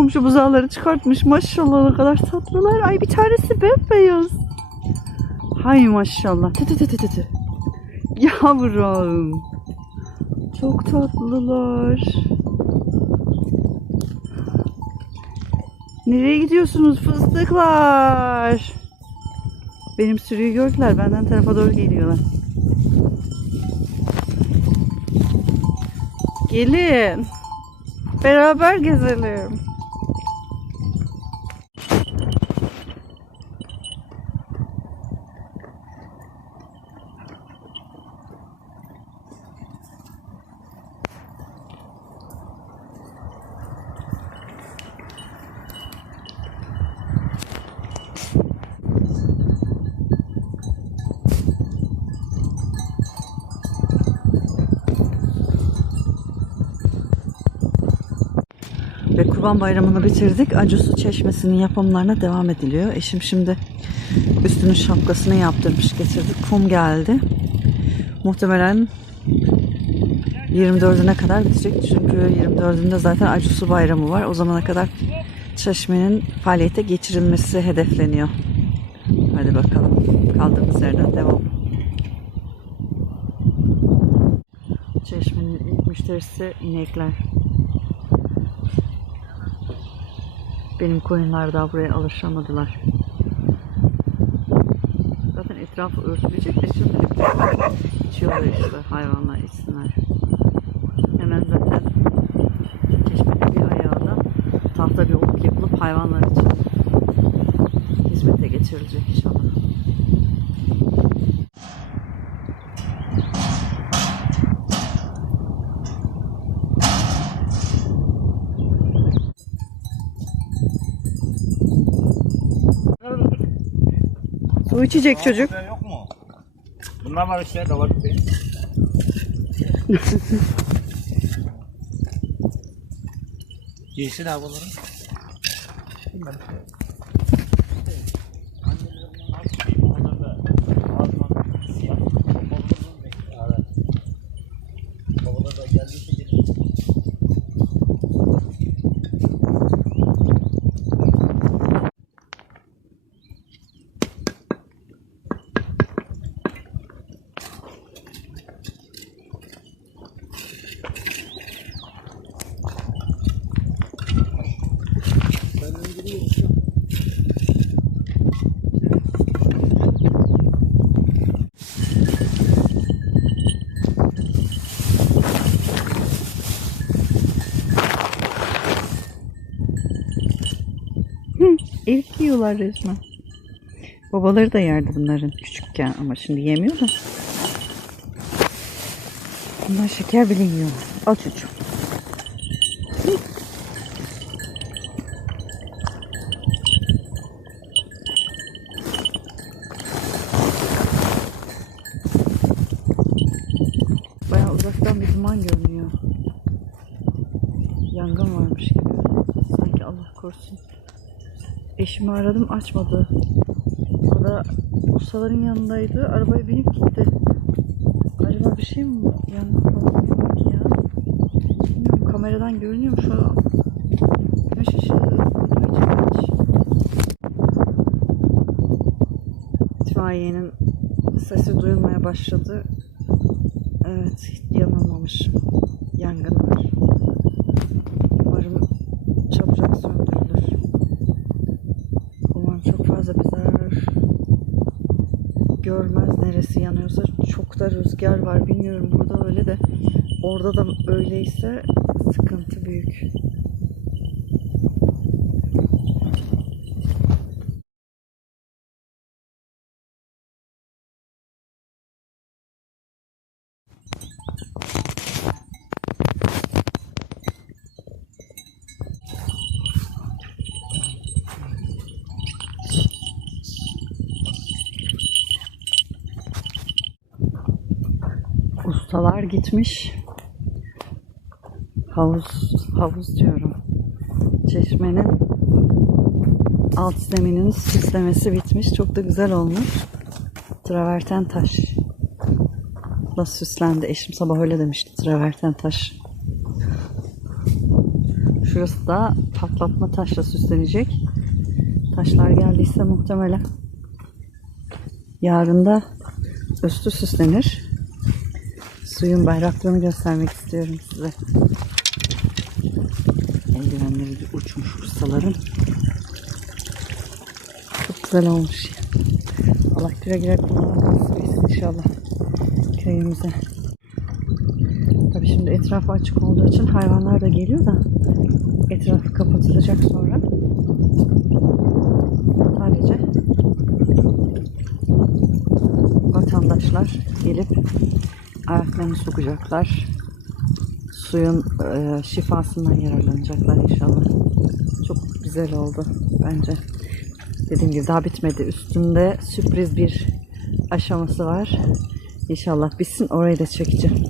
Komşu buzağları çıkartmış. Maşallah ne kadar tatlılar. Ay bir tanesi bembeyaz. Hay maşallah. Tü tü tü tü tü. Yavrum. Çok tatlılar. Nereye gidiyorsunuz fıstıklar? Benim sürüyü gördüler. Benden tarafa doğru geliyorlar. Gelin. Beraber gezelim. Ve Kurban Bayramı'nı bitirdik. Acısu Çeşmesi'nin yapımlarına devam ediliyor. Eşim şimdi üstünün şapkasını yaptırmış getirdik. Kum geldi. Muhtemelen 24'üne kadar bitecek. Çünkü 24'ünde zaten Acısu Bayramı var. O zamana kadar çeşmenin faaliyete geçirilmesi hedefleniyor. Hadi bakalım. Kaldığımız yerden devam. Çeşmenin ilk müşterisi inekler. Benim koyunlar daha buraya alışamadılar. Zaten etrafı örtülecek de şimdi içiyorlar işte hayvanlar içsinler. Hemen zaten çeşmenin bir ayağına tahta bir oluk yapılıp hayvanlar için hizmete geçirilecek inşallah. Su içecek çocuk. Bunlar Yok mu? Bunlar var işte davar köpeği. Cinsi ne bunların? Babalar da geldiyse Erik yiyorlar resmen. Babaları da yerdi bunların küçükken ama şimdi yemiyor da. Bunlar şeker bile yiyor. Al çocuğum. Bayağı uzaktan bir duman görünüyor. Yangın varmış gibi. Sanki Allah korusun. Eşimi aradım açmadı. O da ustaların yanındaydı. Arabaya binip gitti. Acaba bir şey mi yangın falan sanki ya? Bilmiyorum kameradan görünüyor mu şu an? Güneş ışığı. İtfaiyenin sesi duyulmaya başladı. Evet yanılmamış. Yangın var. Da rüzgar var bilmiyorum burada öyle de orada da öyleyse sıkıntı büyük. Ustalar gitmiş. Havuz, havuz diyorum. Çeşmenin alt zeminin süslemesi bitmiş. Çok da güzel olmuş. Traverten taş. Da süslendi. Eşim sabah öyle demişti. Traverten taş. Şurası da patlatma taşla süslenecek. Taşlar geldiyse muhtemelen yarın da üstü süslenir. Suyun bayraklığını göstermek istiyorum size. Eldivenleri bir uçmuş ustaların. Çok güzel olmuş. Allah güle güle kullanmak inşallah köyümüze. Tabii şimdi etrafı açık olduğu için hayvanlar da geliyor da etrafı kapatılacak sonra. Ayaklarını sokacaklar. Suyun e, şifasından yararlanacaklar inşallah. Çok güzel oldu bence. Dediğim gibi daha bitmedi. Üstünde sürpriz bir aşaması var. İnşallah bitsin orayı da çekeceğim.